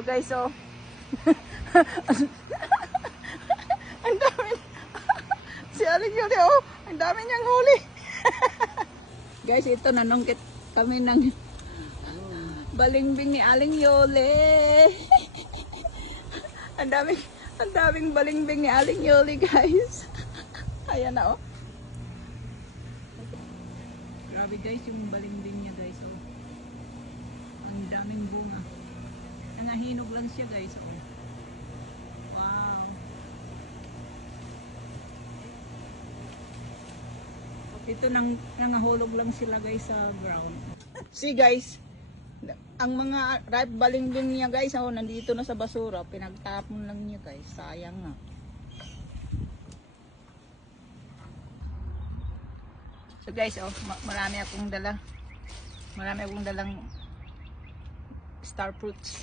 Guys, so ang dami si Aling Yuli, oh, ang dami niyang huli. Guys, ito nanungkit kami ng balingbing ni Aling Yuli. ang daming balingbing ni Aling Yuli, guys. Ayan na, oh. Grabe guys, yung balingbing niya, guys, oh. Ang daming bunga. Nangahinog lang siya, guys, oh. Wow. Dito nangahulog lang sila, guys, sa ground. See, guys, ang mga ripe balingbing niya, guys, oh, nandito na sa basura. Pinagtapon lang niya, guys. Sayang nga. So guys, oh, marami akong dalang star fruits.